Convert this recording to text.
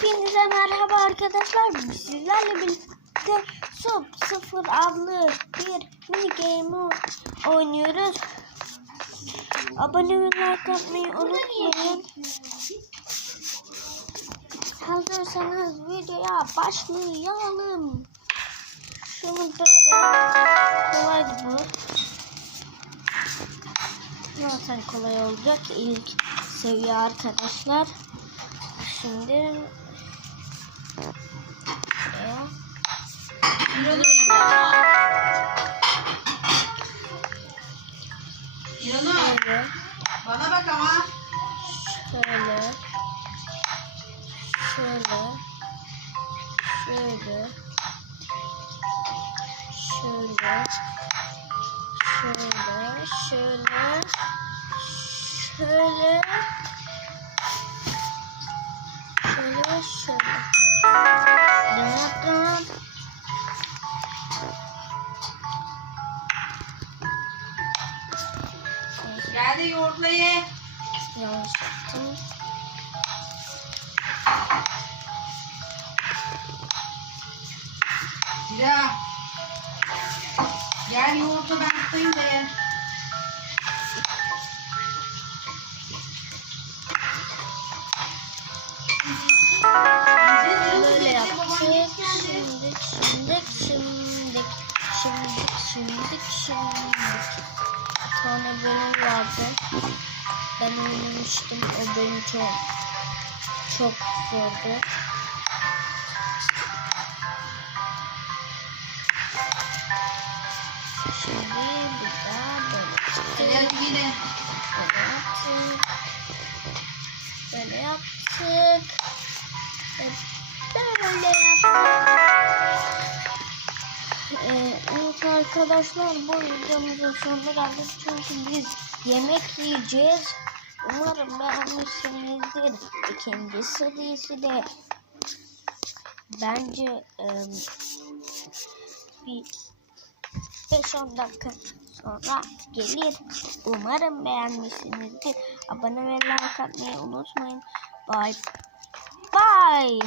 Hepinize merhaba arkadaşlar. Sizlerle birlikte Sub 0 adlı bir mini game oynuyoruz. Abone ve like atmayı unutmayın. Hazırsanız videoya başlayalım. Şunu böyle kolaydı bu. Zaten kolay olacak ilk seviye arkadaşlar. Şimdi. Şöyle Bana bak ama. şöyle şöyle şöyle şöyle şöyle şöyle şöyle şöyle şöyle Geldi yoğurtla ye. Yaptım. Dila. Gel yoğurtu ben tutayım da. Thank you. Şimdik. Bir tane bölüm vardı. Ben oynamıştım. O bölüm çok çok zordu. Şimdi bir daha böyle hadi yine. Böyle yaptık. Böyle yaptık. Böyle yaptık. Arkadaşlar bu videomuzun sonuna geldik çünkü biz yemek yiyeceğiz. Umarım beğenmişsinizdir. İkinci serisi de bence bir 5-10 dakika sonra gelir. Umarım beğenmişsinizdir. Abone ve like atmayı unutmayın. Bye bye.